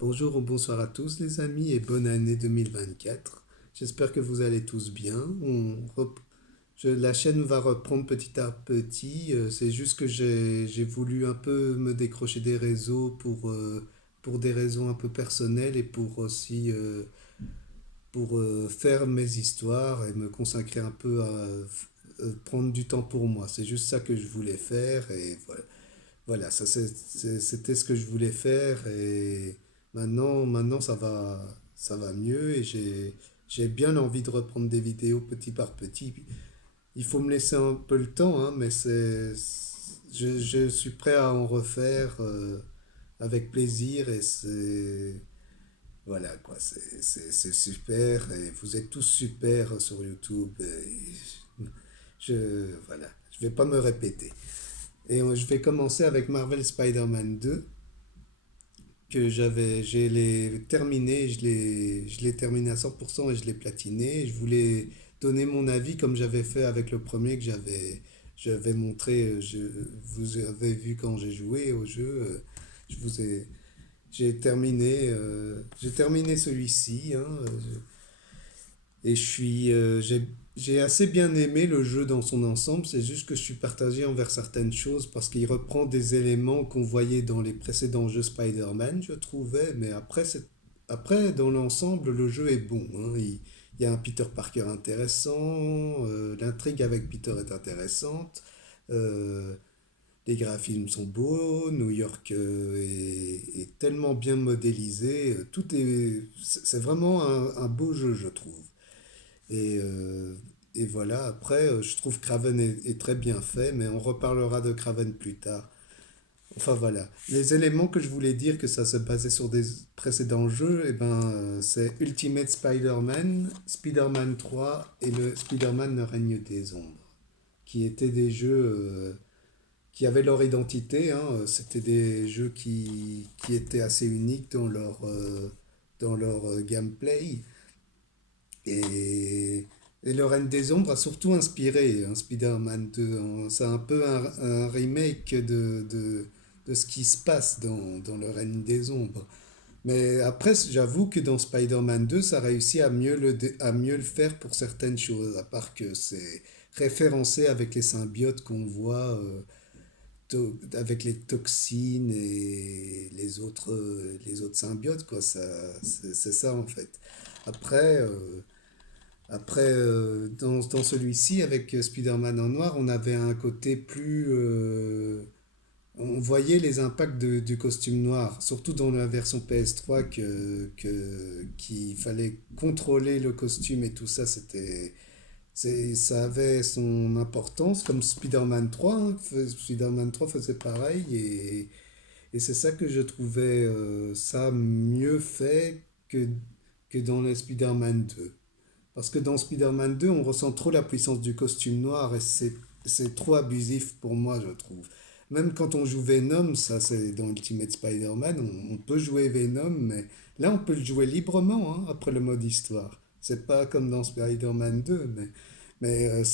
Bonjour ou bonsoir à tous les amis et bonne année 2024. J'espère que vous allez tous bien. La chaîne va reprendre petit à petit. C'est juste que j'ai voulu un peu me décrocher des réseaux pour des raisons un peu personnelles et pour aussi faire mes histoires et me consacrer un peu à prendre du temps pour moi. C'est juste ça que je voulais faire et voilà. Voilà, c'était ce que je voulais faire et maintenant ça va mieux et j'ai bien envie de reprendre des vidéos petit par petit. Il faut me laisser un peu le temps, hein, mais je suis prêt à en refaire avec plaisir et voilà quoi, c'est super et vous êtes tous super sur YouTube et voilà, je vais pas me répéter. Et je vais commencer avec Marvel Spider-Man 2, terminé, je l'ai terminé à 100% et je l'ai platiné. Je voulais donner mon avis comme j'avais fait avec le premier que j'avais montré. Vous avez vu quand j'ai joué au jeu. Je vous ai, j'ai terminé celui-ci, hein, et j'ai assez bien aimé le jeu dans son ensemble, c'est juste que je suis partagé envers certaines choses parce qu'il reprend des éléments qu'on voyait dans les précédents jeux Spider-Man, je trouvais, mais après dans l'ensemble, le jeu est bon, hein. Il y a un Peter Parker intéressant, l'intrigue avec Peter est intéressante, euh, les graphismes sont beaux, New York est tellement bien modélisé, c'est vraiment un beau jeu, je trouve. Et, euh, et voilà, après, je trouve Craven est très bien fait, mais on reparlera de Craven plus tard. Enfin voilà, les éléments que je voulais dire que ça se basait sur des précédents jeux, eh ben, c'est Ultimate Spider-Man, Spider-Man 3 et le Spider-Man le règne des ombres, qui étaient des jeux qui avaient leur identité, hein. C'était des jeux qui étaient assez uniques dans leur gameplay. Et, et le Reine des Ombres a surtout inspiré un Spider-Man 2. C'est un peu un remake de ce qui se passe dans le Reine des Ombres. Mais après, j'avoue que dans Spider-Man 2, ça réussit à mieux le faire pour certaines choses, à part que c'est référencé avec les symbiotes qu'on voit, avec les toxines et les autres symbiotes, quoi. C'est ça en fait. Après, dans celui-ci, avec Spider-Man en noir, on avait un côté plus... on voyait les impacts du costume noir, surtout dans la version PS3, qu'il fallait contrôler le costume et tout ça, ça avait son importance, comme Spider-Man 3, hein. Spider-Man 3 faisait pareil, et c'est ça que je trouvais ça mieux fait que dans les Spider-Man 2. Parce que dans Spider-Man 2, on ressent trop la puissance du costume noir et c'est trop abusif pour moi, je trouve. Même quand on joue Venom, ça c'est dans Ultimate Spider-Man, on peut jouer Venom, mais là on peut le jouer librement, hein, après le mode histoire. C'est pas comme dans Spider-Man 2, mais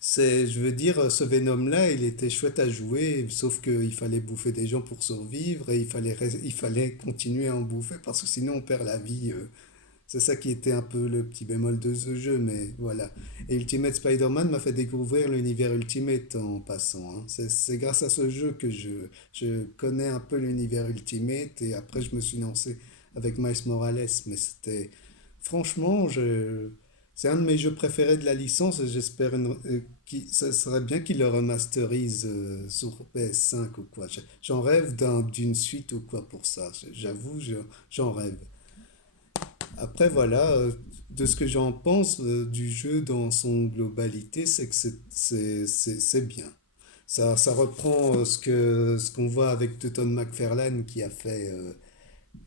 je veux dire, ce Venom-là, il était chouette à jouer, sauf qu'il fallait bouffer des gens pour survivre et il fallait continuer à en bouffer parce que sinon on perd la vie. C'est ça qui était un peu le petit bémol de ce jeu, mais voilà. Et Ultimate Spider-Man m'a fait découvrir l'univers Ultimate en passant, hein. C'est grâce à ce jeu que je connais un peu l'univers Ultimate et après je me suis lancé avec Miles Morales. Mais c'était... Franchement, c'est un de mes jeux préférés de la licence et j'espère ça serait bien qu'il le remasterise sur PS5 ou quoi. J'en rêve d'une suite ou quoi pour ça. J'avoue, j'en rêve. Après, voilà, de ce que j'en pense du jeu dans son globalité, c'est que c'est bien. Ça reprend ce qu'on voit avec Todd McFarlane qui a fait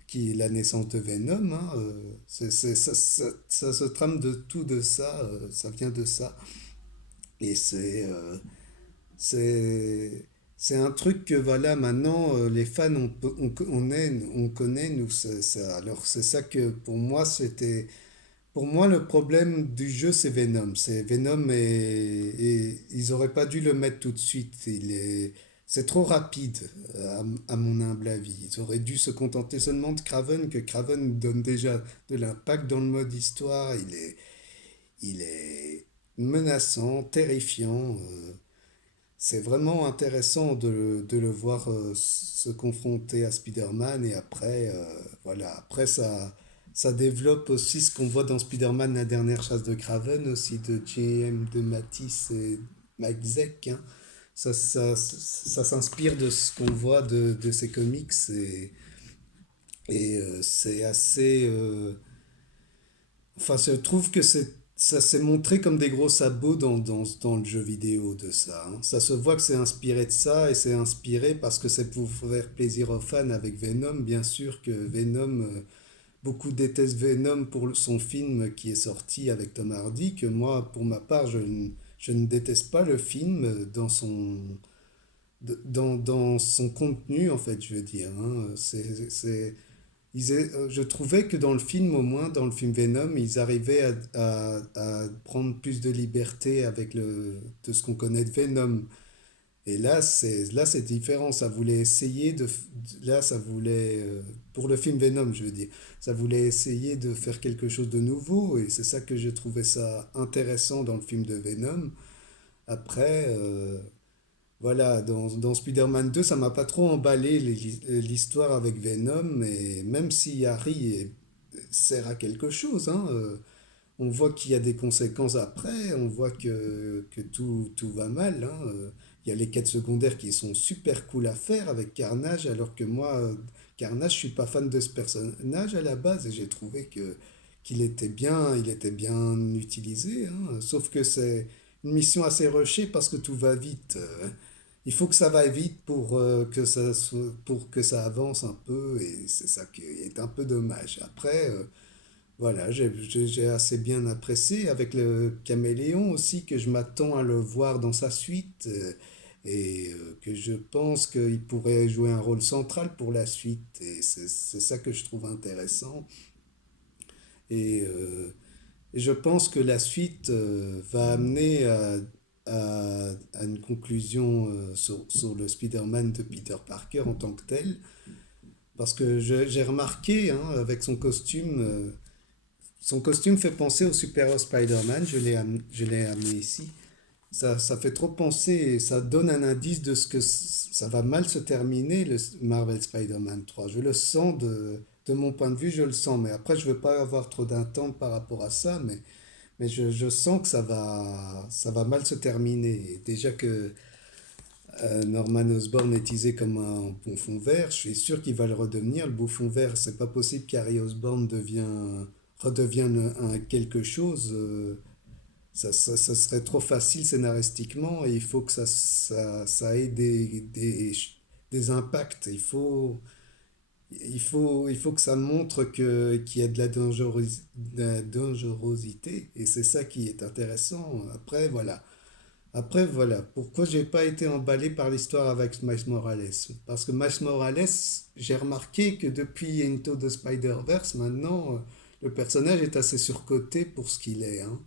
qui est la naissance de Venom, hein. Ça se trame de tout de ça, ça vient de ça. Et c'est, c'est un truc que voilà, maintenant, les fans, on connaît, nous, alors c'est ça que pour moi, pour moi, le problème du jeu, c'est Venom. C'est Venom et ils auraient pas dû le mettre tout de suite. c'est trop rapide, à mon humble avis. Ils auraient dû se contenter seulement de Craven, que Craven donne déjà de l'impact dans le mode histoire. Il est menaçant, terrifiant. C'est vraiment intéressant de le voir se confronter à Spider-Man et après, voilà, après ça développe aussi ce qu'on voit dans Spider-Man, la dernière chasse de Kraven, aussi de J.M. de Matisse et Mike Zeck, hein. Ça s'inspire de ce qu'on voit de ces comics et c'est assez... enfin, je trouve que ça s'est montré comme des gros sabots dans le jeu vidéo de ça, hein. Ça se voit que c'est inspiré de ça et c'est inspiré parce que c'est pour faire plaisir aux fans avec Venom. Bien sûr que Venom, beaucoup détestent Venom pour son film qui est sorti avec Tom Hardy, que moi, pour ma part, je ne déteste pas le film dans son contenu, en fait, je veux dire, hein. Je trouvais que dans le film, au moins, dans le film Venom, ils arrivaient à prendre plus de liberté avec de ce qu'on connaît de Venom. Et là, c'est différent. Ça voulait essayer là, ça voulait, pour le film Venom, je veux dire, ça voulait essayer de faire quelque chose de nouveau. Et c'est ça que j'ai trouvé ça intéressant dans le film de Venom. Après, voilà, dans Spider-Man 2, ça m'a pas trop emballé l'histoire avec Venom, et même si sert à quelque chose, hein, on voit qu'il y a des conséquences après, on voit que tout va mal, hein. Il y a les quêtes secondaires qui sont super cool à faire avec Carnage, alors que moi, Carnage, je suis pas fan de ce personnage à la base, et j'ai trouvé il était bien utilisé, hein. Sauf que c'est une mission assez rushée parce que tout va vite. Il faut que ça vaille vite pour que ça avance un peu, et c'est ça qui est un peu dommage. Après, voilà, j'ai assez bien apprécié avec le Caméléon aussi, que je m'attends à le voir dans sa suite, que je pense qu'il pourrait jouer un rôle central pour la suite, et c'est ça que je trouve intéressant. Et je pense que la suite va amener à une conclusion sur le Spider-Man de Peter Parker en tant que tel. Parce que j'ai remarqué, hein, avec son costume fait penser au super-héros Spider-Man, je l'ai amené ici. Ça fait trop penser, et ça donne un indice de ce que ça va mal se terminer, le Marvel Spider-Man 3. Je le sens de mon point de vue, je le sens. Mais après, je veux pas avoir trop d'attente par rapport à ça, mais je sens que ça va mal se terminer. Et déjà que Norman Osborn est teasé comme un bon fond vert, je suis sûr qu'il va le redevenir, le beau fond vert. C'est pas possible qu'Harry Osborn redevienne quelque chose. Ça serait trop facile scénaristiquement, et il faut que ça ait des impacts. Il faut que ça montre qu'il y a de la dangerosité, et c'est ça qui est intéressant. Après, voilà. Pourquoi j'ai pas été emballé par l'histoire avec Miles Morales? Parce que Miles Morales, j'ai remarqué que depuis Into the Spider-Verse, maintenant, le personnage est assez surcoté pour ce qu'il est, hein.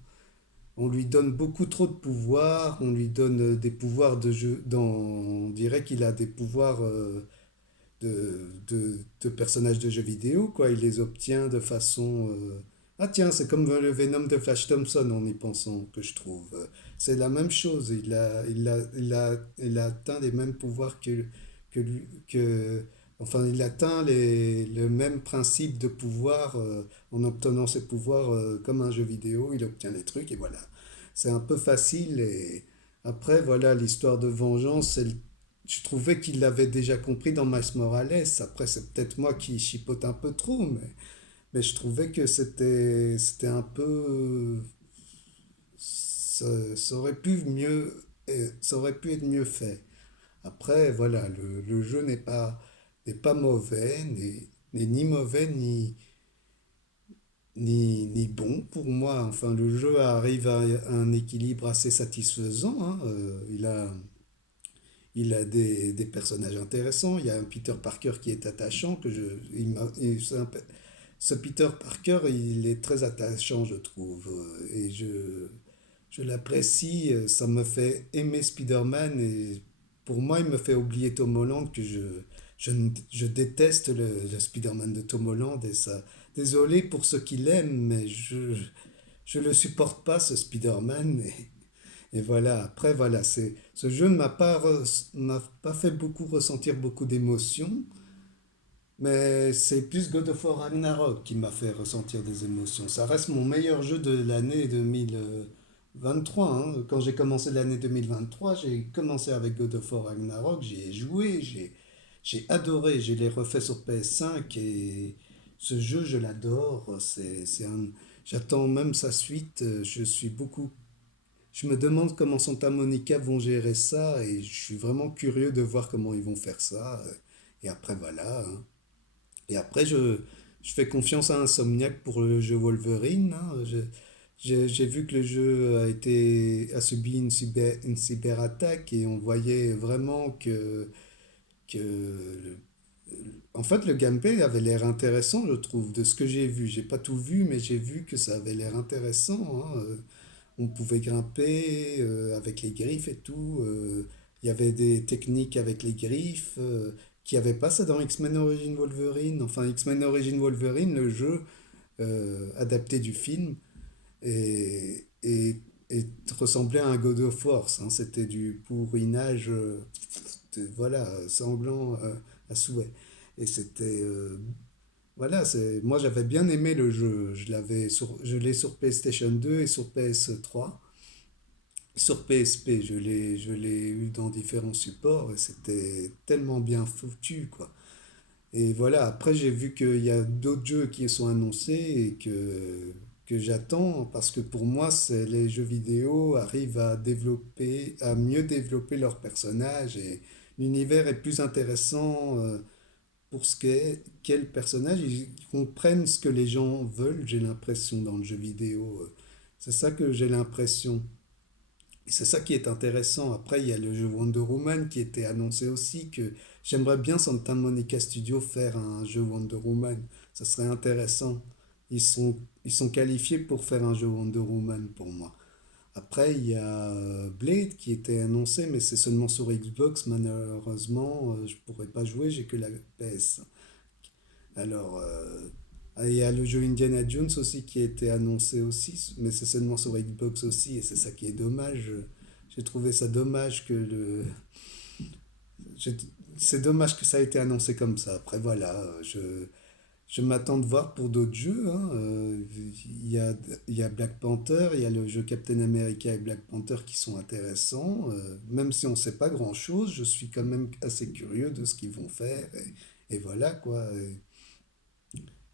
On lui donne beaucoup trop de pouvoirs, on lui donne des pouvoirs de jeu. On dirait qu'il a des pouvoirs de personnages de jeux vidéo, quoi. Il les obtient de façon. Ah tiens, c'est comme le Venom de Flash Thompson en y pensant, que je trouve. C'est la même chose. Il a atteint les mêmes pouvoirs que lui. Enfin, il atteint le même principe de pouvoir en obtenant ses pouvoirs comme un jeu vidéo. Il obtient les trucs et voilà. C'est un peu facile. Et après, voilà, l'histoire de vengeance, je trouvais qu'il l'avait déjà compris dans Miles Morales. Après, c'est peut-être moi qui chipote un peu trop, mais je trouvais que c'était un peu. Ça aurait pu ça aurait pu être mieux fait. Après, voilà, le jeu n'est pas mauvais, n'est ni mauvais ni bon pour moi. Enfin, le jeu arrive à un équilibre assez satisfaisant, hein. Il a des personnages intéressants. Il y a un Peter Parker qui est attachant. Ce Peter Parker, il est très attachant, je trouve. Je l'apprécie. Ça me fait aimer Spider-Man. pour moi, il me fait oublier Tom Holland que je déteste le Spider-Man de Tom Holland et ça. Désolé pour ceux qui l'aiment, mais je le supporte pas ce Spider-Man. Et voilà, après, voilà, ce jeu ne m'a pas fait beaucoup ressentir beaucoup d'émotions, mais c'est plus God of War Ragnarok qui m'a fait ressentir des émotions. Ça reste mon meilleur jeu de l'année 2023, hein. Quand j'ai commencé l'année 2023, j'ai commencé avec God of War Ragnarok, j'y ai joué, j'ai adoré, je l'ai refait sur PS5 et ce jeu, je l'adore. J'attends même sa suite. Je me demande comment Santa Monica vont gérer ça et je suis vraiment curieux de voir comment ils vont faire ça. Et après, voilà, hein. Et après, je fais confiance à Insomniac pour le jeu Wolverine, hein. J'ai vu que le jeu a subi une cyberattaque et on voyait vraiment que en fait, le gameplay avait l'air intéressant, je trouve, de ce que j'ai vu. J'ai pas tout vu, mais j'ai vu que ça avait l'air intéressant, hein. On pouvait grimper avec les griffes et tout. Il y avait des techniques avec les griffes qui n'avaient pas ça dans X-Men Origin Wolverine. Enfin, X-Men Origin Wolverine, le jeu adapté du film, et, et, et ressemblait à un God of War, hein. C'était du pourrinage, voilà, sanglant à souhait. Et voilà, moi j'avais bien aimé le jeu. Je l'ai sur PlayStation 2 et sur PS3. Sur PSP, je l'ai eu dans différents supports et c'était tellement bien foutu, quoi. Et voilà, après j'ai vu qu'il y a d'autres jeux qui sont annoncés et que j'attends parce que pour moi, les jeux vidéo arrivent à mieux développer leurs personnages et l'univers est plus intéressant pour qu'est le personnage. Ils comprennent ce que les gens veulent, j'ai l'impression, dans le jeu vidéo. C'est ça que j'ai l'impression. Et c'est ça qui est intéressant. Après, il y a le jeu Wonder Woman qui était annoncé aussi, que j'aimerais bien Santa Monica Studio faire un jeu Wonder Woman. Ça serait intéressant. Ils sont qualifiés pour faire un jeu Wonder Woman pour moi. Après, il y a Blade qui était annoncé, mais c'est seulement sur Xbox. Malheureusement, je pourrais pas jouer, j'ai que la PS. Alors, il y a le jeu Indiana Jones aussi qui a été annoncé aussi, mais c'est seulement sur Xbox aussi, et c'est ça qui est dommage. J'ai trouvé ça dommage que le. j'ai- C'est dommage que ça a été annoncé comme ça. Après, voilà, je m'attends de voir pour d'autres jeux, hein. Il y a Black Panther, il y a le jeu Captain America et Black Panther qui sont intéressants. Même si on ne sait pas grand-chose, je suis quand même assez curieux de ce qu'ils vont faire. Et voilà, quoi.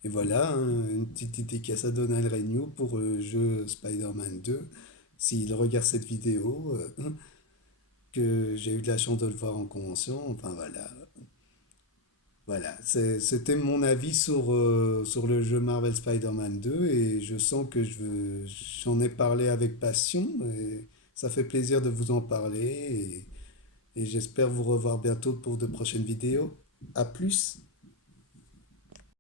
Et voilà, hein, une petite dédicace à Donald Renew pour le jeu Spider-Man 2. S'il regarde cette vidéo, que j'ai eu de la chance de le voir en convention, enfin voilà. Voilà, c'était mon avis sur le jeu Marvel Spider-Man 2 et je sens que j'en ai parlé avec passion et ça fait plaisir de vous en parler et j'espère vous revoir bientôt pour de prochaines vidéos. À plus!